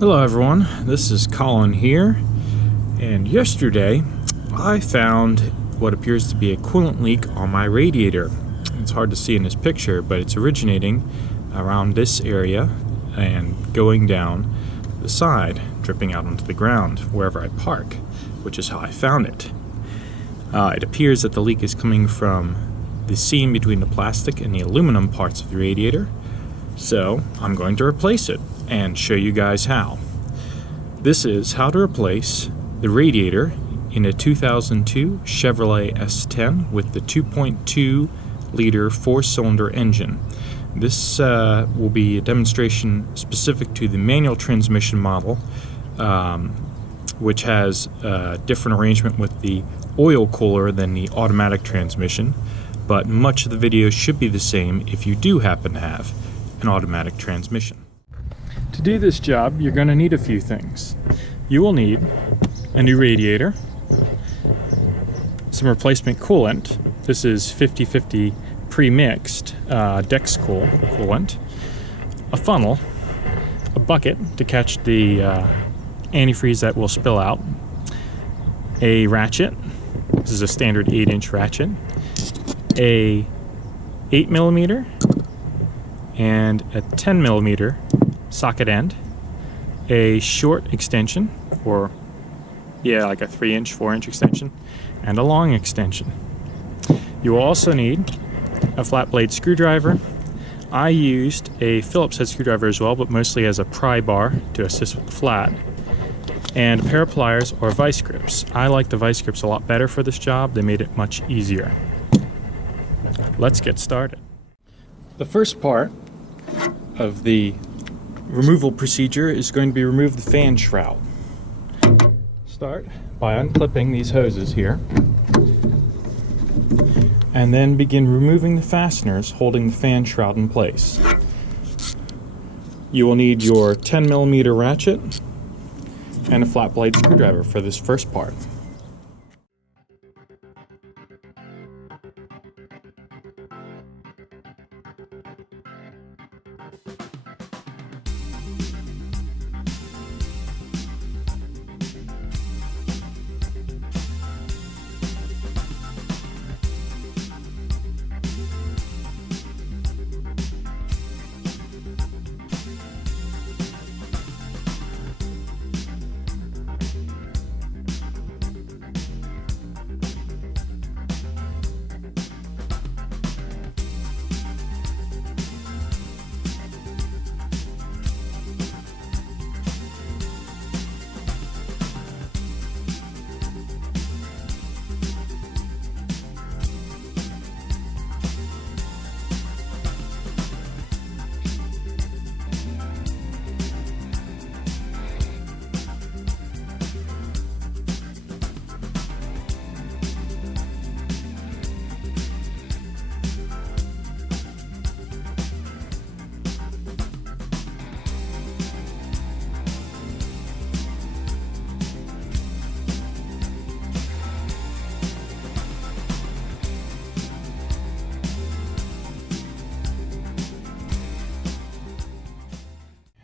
Hello everyone, this is Colin here, and yesterday I found what appears to be a coolant leak on my radiator. It's hard to see in this picture, but it's originating around this area and going down the side, dripping out onto the ground wherever I park, which is how I found it. It appears that the leak is coming from the seam between the plastic and the aluminum parts of the radiator, so I'm going to replace it and show you guys how. This is how to replace the radiator in a 2002 Chevrolet S10 with the 2.2 liter 4-cylinder engine. This will be a demonstration specific to the manual transmission model, which has a different arrangement with the oil cooler than the automatic transmission, but much of the video should be the same if you do happen to have an automatic transmission. To do this job, you're going to need a few things. You will need a new radiator, some replacement coolant. This is 50-50 pre-mixed Dexcool coolant, a funnel, a bucket to catch the antifreeze that will spill out, a ratchet. This is a standard 8-inch ratchet, a 8mm and a 10mm socket end, a short extension for like a 3-inch, 4-inch extension, and a long extension. You will also need a flat blade screwdriver. I used a Phillips head screwdriver as well, but mostly as a pry bar to assist with the flat, and a pair of pliers or vice grips. I like the vice grips a lot better for this job. They made it much easier. Let's get started. The first part of the removal procedure is going to be remove the fan shroud. Start by unclipping these hoses here, and then begin removing the fasteners holding the fan shroud in place. You will need your 10mm ratchet and a flat blade screwdriver for this first part.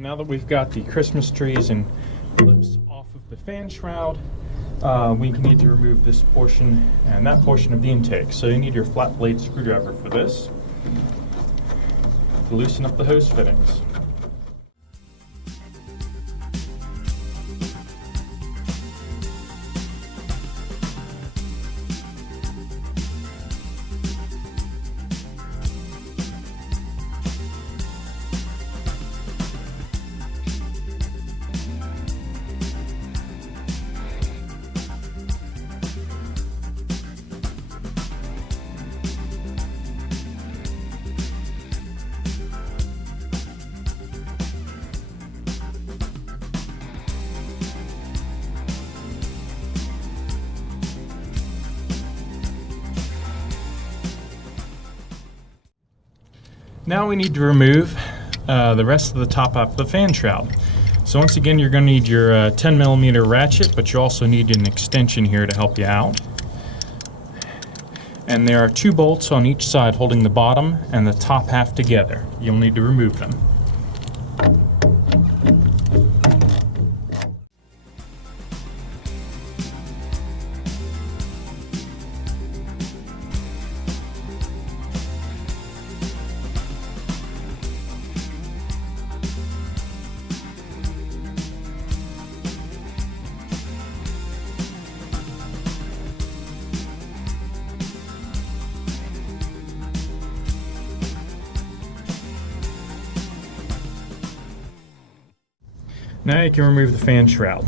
Now that we've got the Christmas trees and clips off of the fan shroud, we need to remove this portion and that portion of the intake. So you need your flat blade screwdriver for this to loosen up the hose fittings. Now we need to remove the rest of the top off the fan shroud. So once again, you're going to need your 10mm ratchet, but you also need an extension here to help you out. And there are 2 bolts on each side holding the bottom and the top half together. You'll need to remove them. Now you can remove the fan shroud.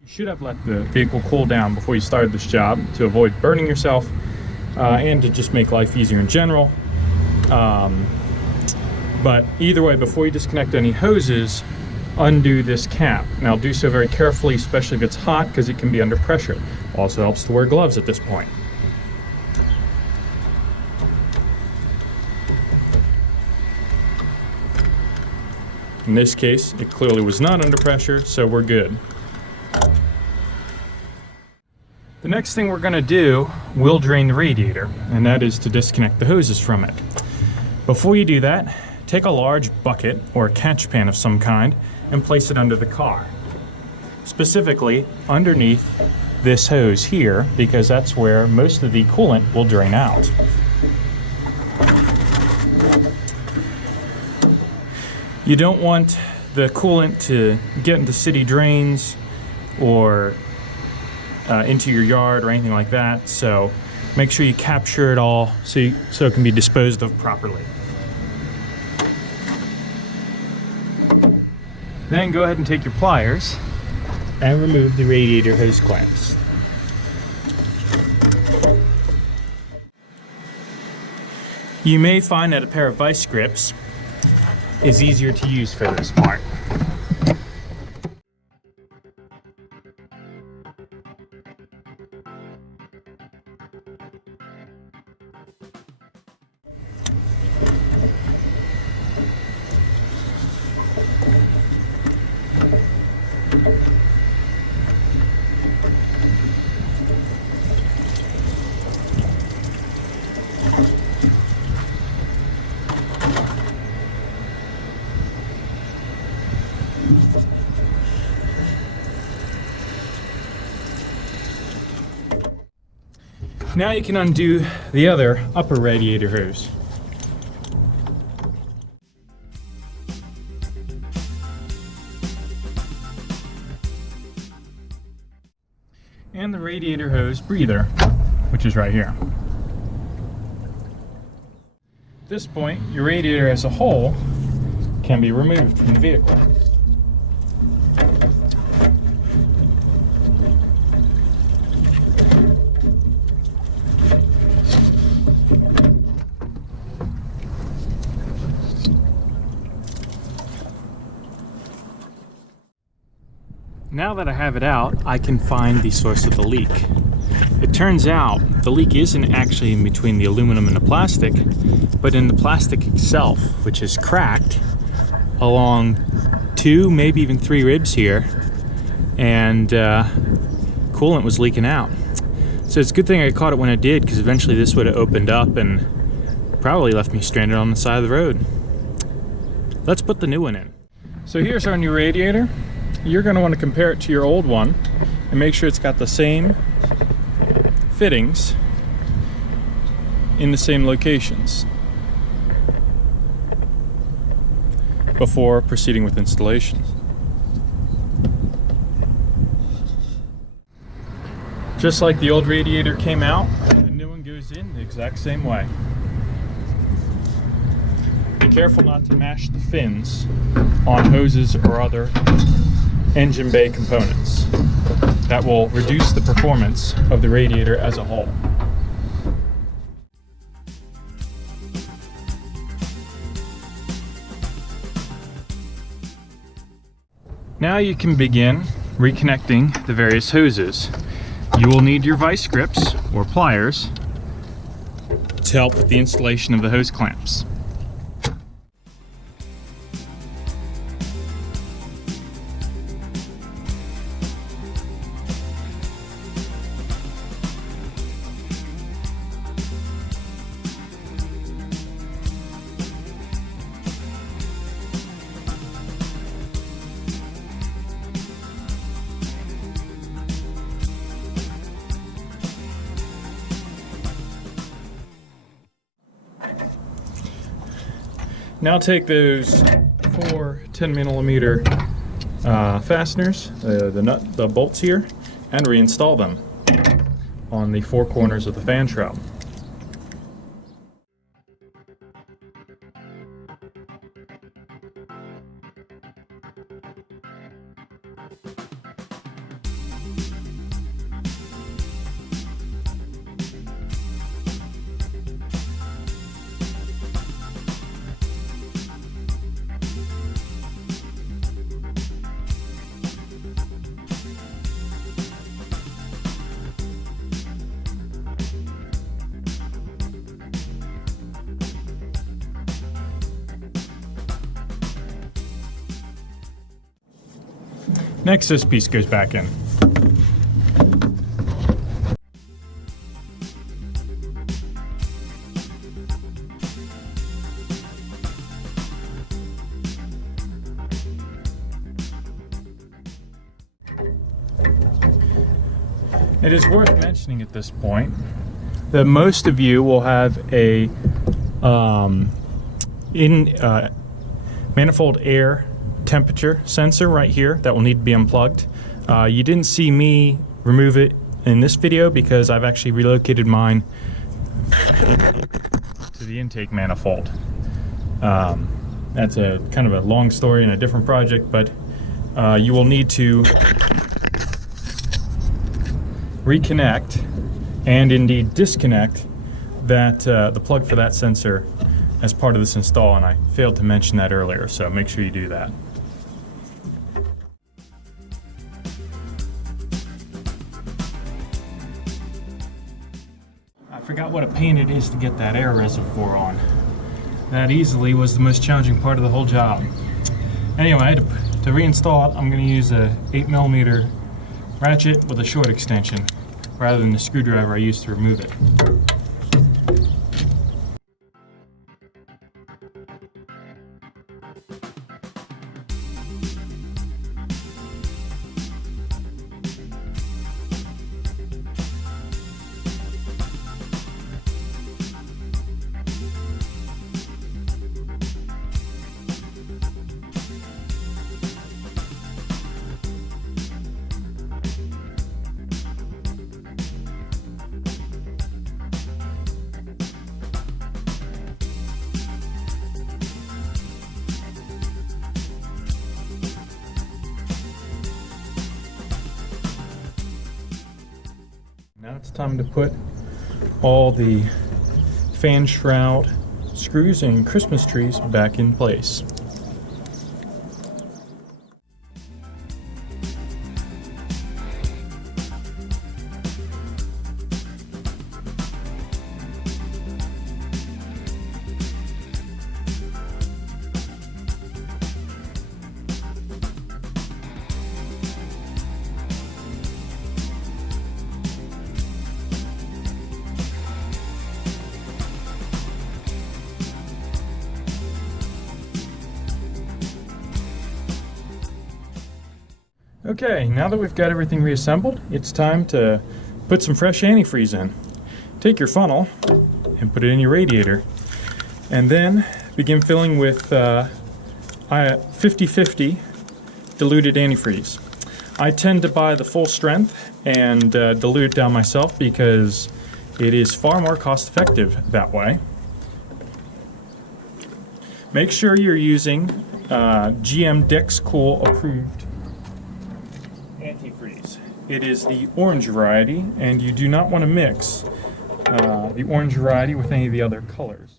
You should have let the vehicle cool down before you started this job to avoid burning yourself and to just make life easier in general. But either way, before you disconnect any hoses, undo this cap. Now do so very carefully, especially if it's hot, because it can be under pressure. Also helps to wear gloves at this point. In this case, it clearly was not under pressure, so we're good. The next thing we're going to do will drain the radiator, and that is to disconnect the hoses from it. Before you do that, take a large bucket or a catch pan of some kind and place it under the car. Specifically underneath this hose here, because that's where most of the coolant will drain out. You don't want the coolant to get into city drains or into your yard or anything like that, so make sure you capture it all so it can be disposed of properly. Then go ahead and take your pliers and remove the radiator hose clamps. You may find that a pair of vice grips is easier to use for this part. Now you can undo the other upper radiator hose. And the radiator hose breather, which is right here. At this point, your radiator as a whole can be removed from the vehicle. Now that I have it out, I can find the source of the leak. It turns out the leak isn't actually in between the aluminum and the plastic, but in the plastic itself, which is cracked along 2, maybe even 3 ribs here, and coolant was leaking out. So it's a good thing I caught it when I did, because eventually this would have opened up and probably left me stranded on the side of the road. Let's put the new one in. So here's our new radiator. You're going to want to compare it to your old one and make sure it's got the same fittings in the same locations before proceeding with installation. Just like the old radiator came out, the new one goes in the exact same way. Be careful not to mash the fins on hoses or other engine bay components. That will reduce the performance of the radiator as a whole. Now you can begin reconnecting the various hoses. You will need your vice grips or pliers to help with the installation of the hose clamps. Now take those 4 10mm fasteners, the bolts here, and reinstall them on the 4 corners of the fan shroud. Next, this piece goes back in. It is worth mentioning at this point that most of you will have a manifold air temperature sensor right here that will need to be unplugged. You didn't see me remove it in this video because I've actually relocated mine to the intake manifold. That's a kind of a long story and a different project, but you will need to reconnect and indeed disconnect that the plug for that sensor as part of this install, and I failed to mention that earlier, so make sure you do that. I forgot what a pain it is to get that air reservoir on. That easily was the most challenging part of the whole job. Anyway, to reinstall it, I'm going to use a 8mm ratchet with a short extension rather than the screwdriver I used to remove it. Now it's time to put all the fan shroud screws and Christmas trees back in place. Okay, now that we've got everything reassembled, it's time to put some fresh antifreeze in. Take your funnel and put it in your radiator, and then begin filling with 50/50 diluted antifreeze. I tend to buy the full strength and dilute it down myself because it is far more cost effective that way. Make sure you're using GM Dexcool approved antifreeze. It is the orange variety, and you do not want to mix the orange variety with any of the other colors.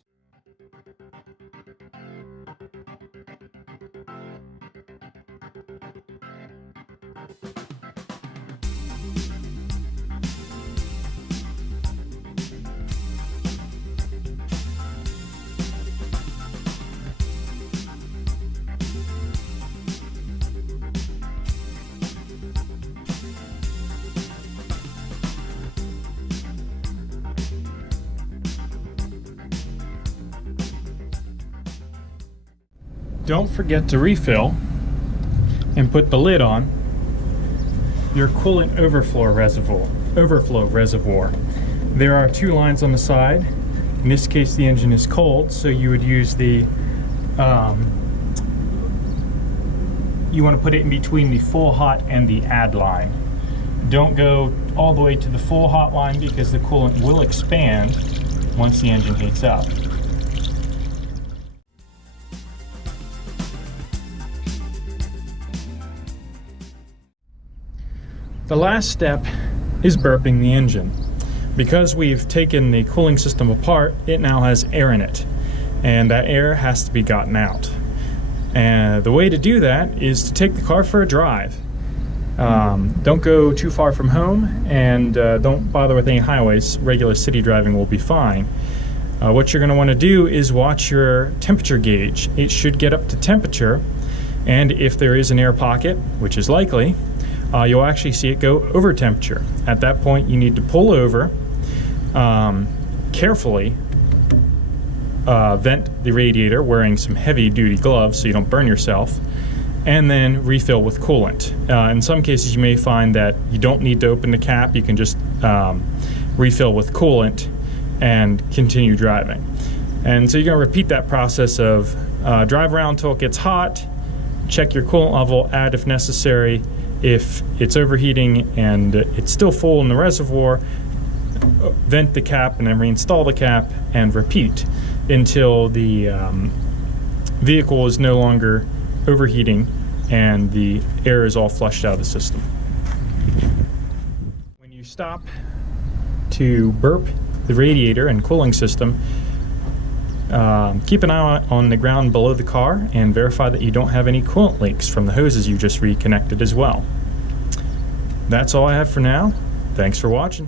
Don't forget to refill and put the lid on your coolant overflow reservoir. There are 2 lines on the side. In this case, the engine is cold, so you would use the you want to put it in between the full hot and the add line. Don't go all the way to the full hot line because the coolant will expand once the engine heats up. The last step is burping the engine. Because we've taken the cooling system apart, it now has air in it, and that air has to be gotten out. And the way to do that is to take the car for a drive. Don't go too far from home, and don't bother with any highways. Regular city driving will be fine. What you're going to want to do is watch your temperature gauge. It should get up to temperature, and if there is an air pocket, which is likely, you'll actually see it go over temperature. At that point, you need to pull over, carefully vent the radiator wearing some heavy-duty gloves so you don't burn yourself, and then refill with coolant. In some cases, you may find that you don't need to open the cap. You can just refill with coolant and continue driving. And so you're going to repeat that process of drive around until it gets hot, check your coolant level, add if necessary. If it's overheating and it's still full in the reservoir, vent the cap and then reinstall the cap, and repeat until the vehicle is no longer overheating and the air is all flushed out of the system. When you stop to burp the radiator and cooling system, keep an eye on the ground below the car and verify that you don't have any coolant leaks from the hoses you just reconnected as well. That's all I have for now. Thanks for watching.